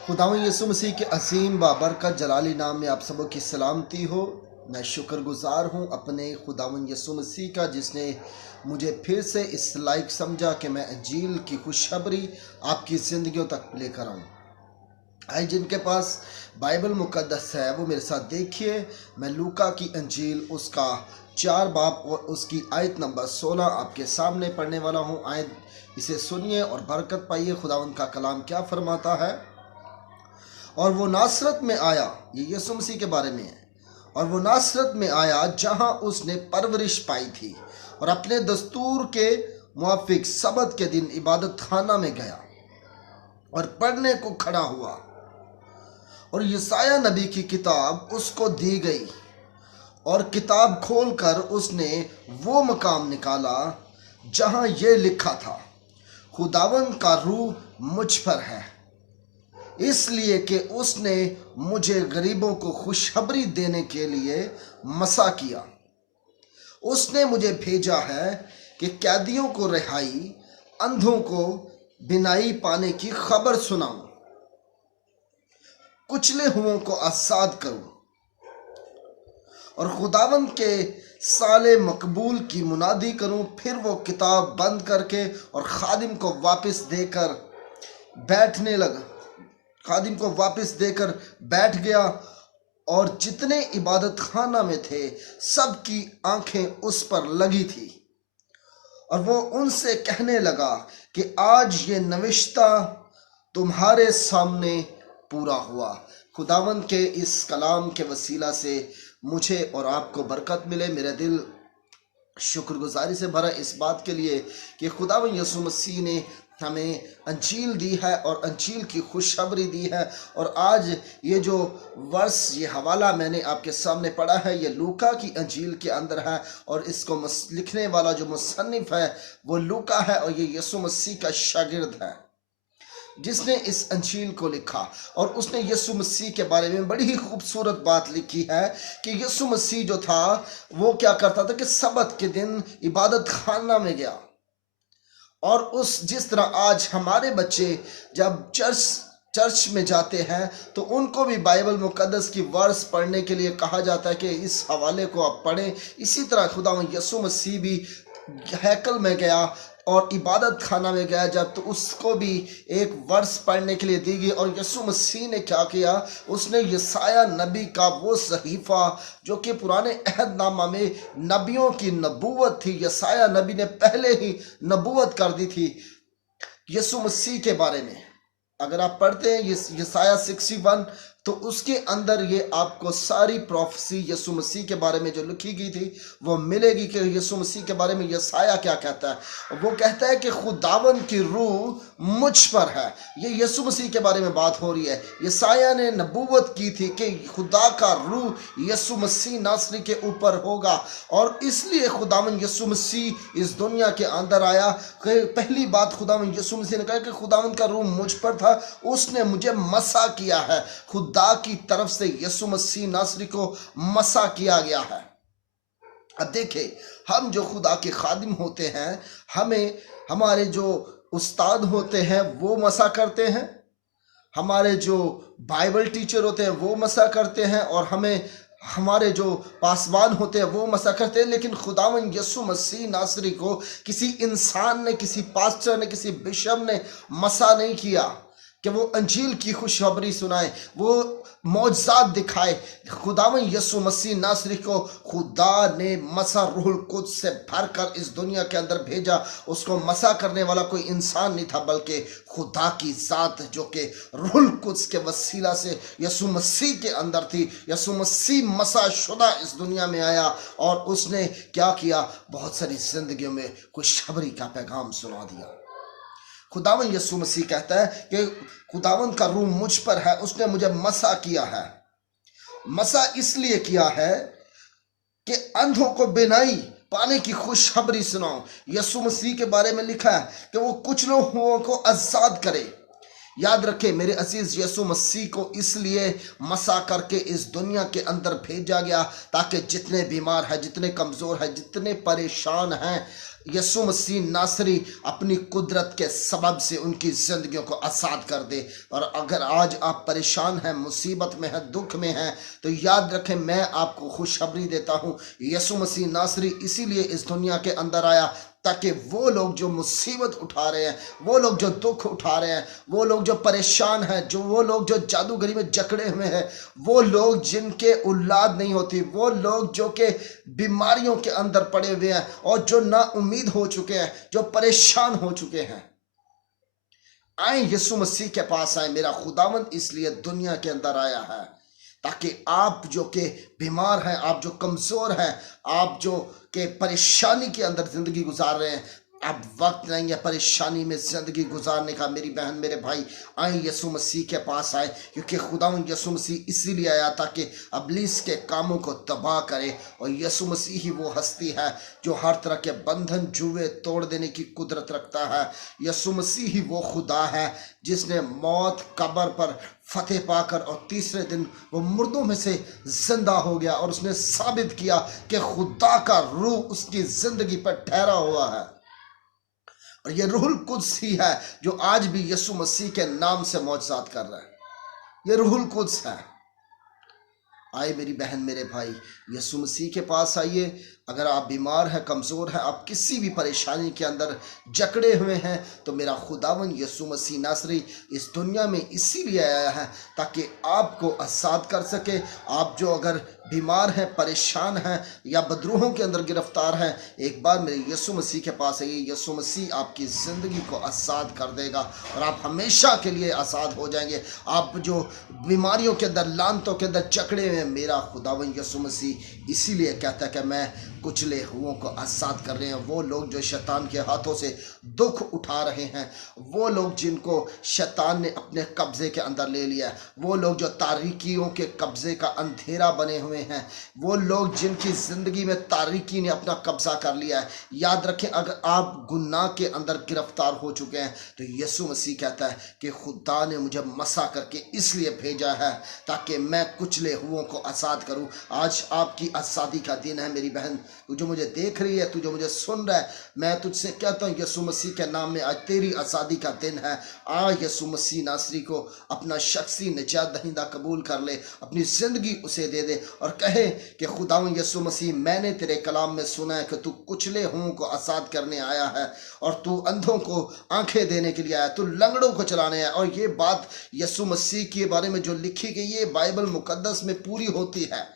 खुदावंद यीशु मसीह के असीम बाबरकत जलाली नाम में आप सबों की सलामती हो। मैं शुक्रगुजार हूँ अपने खुदावंद यीशु मसीह का, जिसने मुझे फिर से इस लायक समझा कि मैं अंजील की खुशखबरी आपकी ज़िंदगियों तक लेकर आऊँ। आए जिनके पास बाइबल मुकद्दस है वो मेरे साथ देखिए। मैं लूका की अंजील उसका 4 बाब और उसकी आयत नंबर 16 आपके सामने पढ़ने वाला हूँ। आयत इसे सुनिए और बरकत पाइए। खुदावंद का कलाम क्या फरमाता है। और वो नासरत में आया, ये यीशु मसीह के बारे में है। और वो नासरत में आया जहां उसने परवरिश पाई थी, और अपने दस्तूर के मुआफिक सबत के दिन इबादत खाना में गया और पढ़ने को खड़ा हुआ। और यसाया नबी की किताब उसको दी गई, और किताब खोलकर उसने वो मकाम निकाला जहां ये लिखा था, खुदावंद का रूह मुझ पर है, इसलिए कि उसने मुझे गरीबों को खुशखबरी देने के लिए मसा किया। उसने मुझे भेजा है कि कैदियों को रिहाई, अंधों को बिनाई पाने की खबर सुनाऊं, कुचले हुओं को आजाद करूं, और खुदावंद के साले मकबूल की मुनादी करूं। फिर वो किताब बंद करके और खादिम को वापस देकर बैठ गया। और जितने इबादत खाना में थे सबकी आंखें उस पर लगी थी। और वो उनसे कहने लगा कि आज ये नविश्ता तुम्हारे सामने पूरा हुआ। खुदावंद के इस कलाम के वसीला से मुझे और आपको बरकत मिले। मेरा दिल शुक्रगुजारी से भरा इस बात के लिए कि खुदावंद यीशु मसीह ने हमें अंजील दी है और अंजील की खुशखबरी दी है। और आज ये जो वर्ष, ये हवाला मैंने आपके सामने पढ़ा है, ये लूका की अंजील के अंदर है। और इसको लिखने वाला जो मुसन्निफ है वो लूका है, और ये यीशु मसीह का शागिर्द है जिसने इस अंजील को लिखा। और उसने यीशु मसीह के बारे में बड़ी ही खूबसूरत बात लिखी है कि यीशु मसीह जो था वो क्या करता था कि सबत के दिन इबादत खाना में गया। और उस जिस तरह आज हमारे बच्चे जब चर्च में जाते हैं तो उनको भी बाइबल मुकद्दस की वर्स पढ़ने के लिए कहा जाता है कि इस हवाले को आप पढ़ें। इसी तरह खुदावंद यीशु मसीह भी हैकल में गया और इबादत खाना में गया जब, तो उसको भी एक वर्स पढ़ने के लिए दी गई। और यीशु मसीह ने क्या किया, उसने यसाया नबी का वो सहीफा जो कि पुराने अहदनामा में नबियों की नबूवत थी, यसाया नबी ने पहले ही नबूवत कर दी थी यीशु मसीह के बारे में। अगर आप पढ़ते हैं यसाया 61 तो उसके अंदर ये आपको सारी प्रोफेसी यीशु मसीह के बारे में जो लिखी गई थी वो मिलेगी कि यीशु मसीह के बारे में यसाया क्या कहता है। वो कहता है कि खुदावंद की रूह मुझ पर है। ये यीशु मसीह के बारे में बात हो रही है। यसाया ने नबूवत की थी कि खुदा का रूह यीशु मसीह नासरी के ऊपर होगा, और इसलिए खुदावंद यीशु मसीह इस दुनिया के अंदर आया। पहली बात खुदावंद यीशु मसीह ने कहा कि खुदावंद का रूह मुझ पर था, उसने मुझे मसा किया है। खुदा की तरफ से यीशु मसीह नासरी को मसा किया गया है। अब देखें, हम जो खुदा के खादिम होते हैं, हमें हमारे जो उस्ताद होते हैं वो मसा करते हैं, हमारे जो बाइबल टीचर होते हैं वो मसा करते हैं, और हमारे जो पासवान होते हैं वो मसा करते हैं। लेकिन खुदावंद यीशु मसीह नासरी को किसी इंसान ने, किसी पास्टर ने, किसी बिशप ने मसा नहीं किया कि वो अंजील की खुशखबरी सुनाए, वो मौजज़ात दिखाए। खुदावंद यीशु मसीह नासरी को खुदा ने मसा रूहुल कुद्स से भरकर इस दुनिया के अंदर भेजा। उसको मसा करने वाला कोई इंसान नहीं था, बल्कि खुदा की ज़ात जो कि रूहुल कुद्स के वसीला से यीशु मसीह के अंदर थी। यीशु मसीह मसा शुदा इस दुनिया में आया, और उसने क्या किया, बहुत सारी जिंदगियों में खुशखबरी का पैगाम सुना दिया। खुदावंद यीशु मसीह कहता है कि खुदावंद का रूह मुझ पर है, उसने मुझे मसा किया है। मसा इसलिए किया है कि अंधों को बिनाई पाने की खुशखबरी सुनाओ। यीशु मसीह के बारे में लिखा है कि वो कुचले हुओं को आजाद करे। याद रखें मेरे अजीज, यीशु मसीह को इसलिए मसा करके इस दुनिया के अंदर भेजा गया ताकि जितने बीमार हैं, जितने कमज़ोर हैं, जितने परेशान हैं, यीशु मसीह नासरी अपनी कुदरत के सबब से उनकी जिंदगियों को आसाद कर दे। और अगर आज आप परेशान हैं, मुसीबत में हैं, दुख में हैं, तो याद रखें मैं आपको खुशखबरी देता हूँ। यीशु मसीह नासरी इसीलिए इस दुनिया के अंदर आया ताकि वो लोग जो मुसीबत उठा रहे हैं, वो लोग जो दुख उठा रहे हैं, वो लोग जो परेशान हैं, वो लोग जो जादूगरी में जकड़े हुए हैं, वो लोग जिनके औलाद नहीं होती, वो लोग जो कि बीमारियों के अंदर पड़े हुए हैं और जो ना उम्मीद हो चुके हैं, जो परेशान हो चुके हैं, आए यीशु मसीह के पास आए। मेरा खुदावंद इसलिए दुनिया के अंदर आया है ताकि आप जो के बीमार हैं, आप जो कमजोर हैं, आप जो के परेशानी के अंदर जिंदगी गुजार रहे हैं, अब वक्त नहीं है परेशानी में जिंदगी गुजारने का। मेरी बहन, मेरे भाई, आए यीशु मसीह के पास आए, क्योंकि खुदावंद यीशु मसीह इसीलिए आया ताकि इब्लीस के कामों को तबाह करे। और यीशु मसीह ही वो हस्ती है जो हर तरह के बंधन जुए तोड़ देने की कुदरत रखता है। यीशु मसीह ही वो खुदा है जिसने मौत कब्र पर फतेह पाकर और तीसरे दिन वो मुर्दों में से जिंदा हो गया और उसने साबित किया कि खुदा का रूह उसकी जिंदगी पर ठहरा हुआ है। और ये रूहुल कुद्स ही है जो आज भी यीशु मसीह के नाम से मौजज़ात कर रहा है। ये रूहुल कुद्स है। आए मेरी बहन, मेरे भाई, यीशु मसीह के पास आइए। अगर आप बीमार हैं, कमज़ोर हैं, आप किसी भी परेशानी के अंदर जकड़े हुए हैं, तो मेरा खुदावन यीशु मसीह नासरी इस दुनिया में इसीलिए आया है ताकि आपको आज़ाद कर सके। आप जो अगर बीमार हैं, परेशान हैं या बदरूहों के अंदर गिरफ्तार हैं, एक बार मेरे यीशु मसीह के पास आइए। यीशु मसीह आपकी ज़िंदगी को आज़ाद कर देगा और आप हमेशा के लिए आज़ाद हो जाएंगे। आप जो बीमारियों के अंदर, लानतों के अंदर जकड़े हुए हैं, मेरा खुदावन यीशु मसीह इसीलिए कहता है कि मैं कुचले हुओं को आज़ाद कर रहे हैं। वो लोग जो शैतान के हाथों से दुख उठा रहे हैं, वो लोग जिनको शैतान ने अपने कब्जे के अंदर ले लिया है, वो लोग जो तारीकियों के कब्जे का अंधेरा बने हुए हैं, वो लोग जिनकी ज़िंदगी में तारीकी ने अपना कब्जा कर लिया है। याद रखें, अगर आप गुनाह के अंदर गिरफ्तार हो चुके हैं तो यीशु मसीह कहता है कि खुदा ने मुझे मसा करके इसलिए भेजा है ताकि मैं कुचले हुओं को आज़ाद करूं। आज आपकी आज़ादी का दिन है मेरी बहन। तू जो मुझे देख रही है, तू जो मुझे सुन रहा है, मैं तुझसे कहता हूँ यीशु मसीह के नाम में आज तेरी आज़ादी का दिन है। आ यीशु मसीह नासरी को अपना शख्सी निजात दहिंदा कबूल कर ले, अपनी ज़िंदगी उसे दे दे और कहे कि खुदावंद यीशु मसीह, मैंने तेरे कलाम में सुना है कि तू कुचले हुओं को आज़ाद करने आया है और तू अंधों को आंखें देने के लिए आया, तू लंगड़ों को चलाने आया। और ये बात यीशु मसीह के बारे में जो लिखी गई है बाइबल मुकद्दस में पूरी होती है।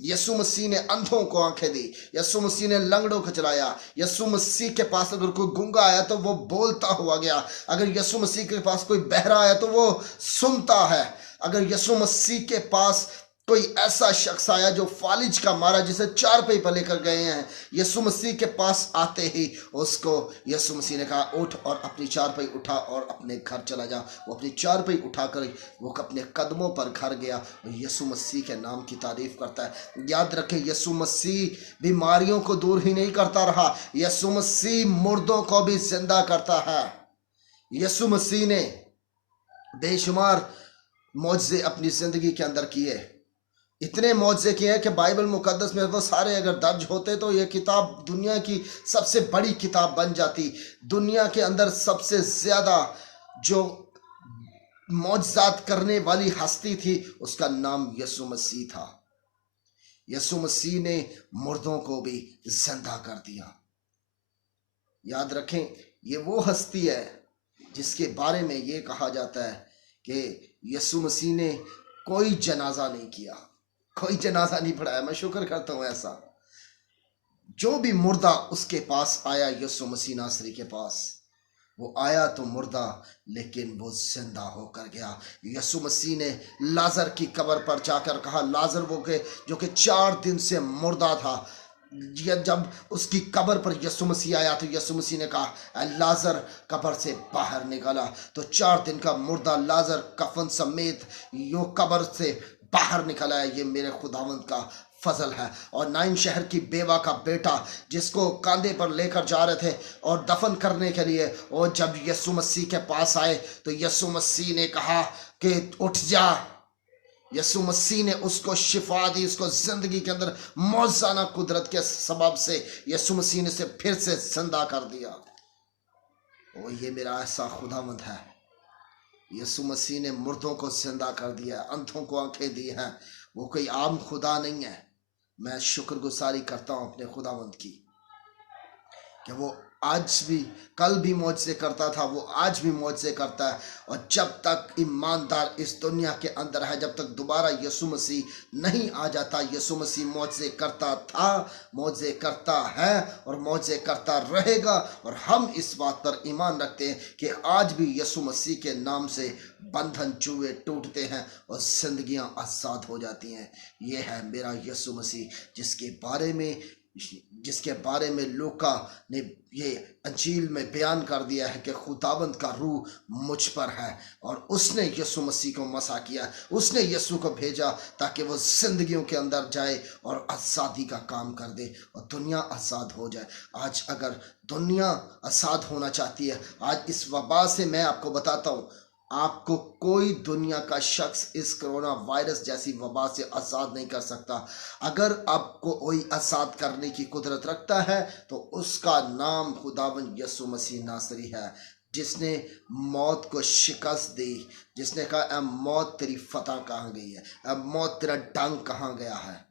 यीशु मसीह ने अंधों को आंखें दी, यीशु मसीह ने लंगड़ों को चलाया। यीशु मसीह के पास अगर कोई गूंगा आया तो वो बोलता हुआ गया। अगर यीशु मसीह के पास कोई बहरा आया तो वो सुनता है। अगर यीशु मसीह के पास कोई ऐसा शख्स आया जो फालिज का मारा, जिसे चार पे पर लेकर गए हैं, यीशु मसीह के पास आते ही उसको यीशु मसीह ने कहा, उठ और अपनी चारपाई उठा और अपने घर चला जा। वो अपनी चारपाई उठाकर वो अपने कदमों पर घर गया और यीशु मसीह के नाम की तारीफ करता है। याद रखें, यीशु मसीह बीमारियों को दूर ही नहीं करता रहा, यीशु मसीह मुर्दों को भी जिंदा करता है। यीशु मसीह ने बेशुमार मौजज़े अपनी जिंदगी के अंदर किए, इतने मौजज़े किए हैं कि बाइबल मुकद्दस में वो सारे अगर दर्ज होते तो ये किताब दुनिया की सबसे बड़ी किताब बन जाती। दुनिया के अंदर सबसे ज़्यादा जो मौजज़ात करने वाली हस्ती थी उसका नाम यीशु मसीह था। यीशु मसीह ने मुर्दों को भी जिंदा कर दिया। याद रखें, ये वो हस्ती है जिसके बारे में ये कहा जाता है कि यीशु मसीह ने कोई जनाजा नहीं किया, कोई जनाजा नहीं पढ़ाया। मैं शुक्र करता हूँ ऐसा। जो भी मुर्दा उसके पास आया, यीशु मसीह नासरी के पास, वो आया तो मुर्दा लेकिन वो जिंदा होकर गया। यीशु मसीह ने लाजर की कब्र पर जाकर कहा, लाजर वो के जो कि 4 दिन से मुर्दा था, जब उसकी कब्र पर यीशु मसीह आया तो यीशु मसीह ने कहा, लाजर कब्र से बाहर निकला। तो 4 दिन का मुर्दा लाजर कफन समेत यो कब्र से बाहर निकला है। ये मेरे खुदावंद का फजल है। और नाइन शहर की बेवा का बेटा जिसको कांधे पर लेकर जा रहे थे और दफन करने के लिए, और जब यीशु मसीह के पास आए तो यीशु मसीह ने कहा कि उठ जा, यीशु मसीह ने उसको शिफा दी, उसको जिंदगी के अंदर मौजूदा कुदरत के सबब से यीशु मसीह ने उसे फिर से जिंदा कर दिया। ओ ये मेरा ऐसा खुदावंद है। यीशु मसीह ने मुर्दों को जिंदा कर दिया, अंधों को आंखें दी हैं। वो कोई आम खुदा नहीं है। मैं शुक्रगुजारी करता हूँ अपने खुदावंद की कि वो आज भी, कल भी मौजज़े करता था, वो आज भी मौजज़े करता है। और जब तक ईमानदार इस दुनिया के अंदर है, जब तक दोबारा यीशु मसीह नहीं आ जाता, यीशु मसीह मौजज़े करता था, मौजज़े करता है और मौजज़े करता रहेगा। और हम इस बात पर ईमान रखते हैं कि आज भी यीशु मसीह के नाम से बंधन जुए टूटते हैं और जिंदगियां आज़ाद हो जाती हैं। ये है मेरा यीशु मसीह, जिसके बारे में लूका ने ये अंजील में बयान कर दिया है कि खुदावंद का रूह मुझ पर है। और उसने यीशु मसीह को मसा किया, उसने यीशु को भेजा ताकि वो जिंदगियों के अंदर जाए और आज़ादी का काम कर दे और दुनिया आज़ाद हो जाए। आज अगर दुनिया आज़ाद होना चाहती है, आज इस वबा से मैं आपको बताता हूँ, आपको कोई दुनिया का शख्स इस कोरोना वायरस जैसी वबा से आज़ाद नहीं कर सकता। अगर आपको कोई आज़ाद करने की कुदरत रखता है तो उसका नाम खुदावंद यीशु मसीह नासरी है, जिसने मौत को शिकस्त दी, जिसने कहा ऐ मौत तेरी फतह कहाँ गई है, ऐ मौत तेरा डंक कहाँ गया है।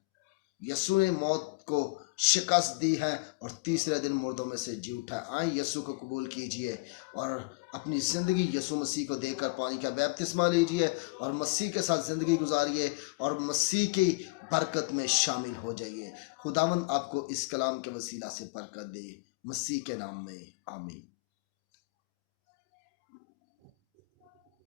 यीशु ने मौत को शिकस्त दी है और तीसरे दिन मुर्दों में से जी उठा। आए यीशु को कबूल कीजिए और अपनी ज़िंदगी यीशु मसीह को देकर पानी का बपतिस्मा लीजिए और मसीह के साथ ज़िंदगी गुजारिए और मसीह की बरकत में शामिल हो जाइए। खुदावंद आपको इस कलाम के वसीला से बरकत दे, मसीह के नाम में आमीन।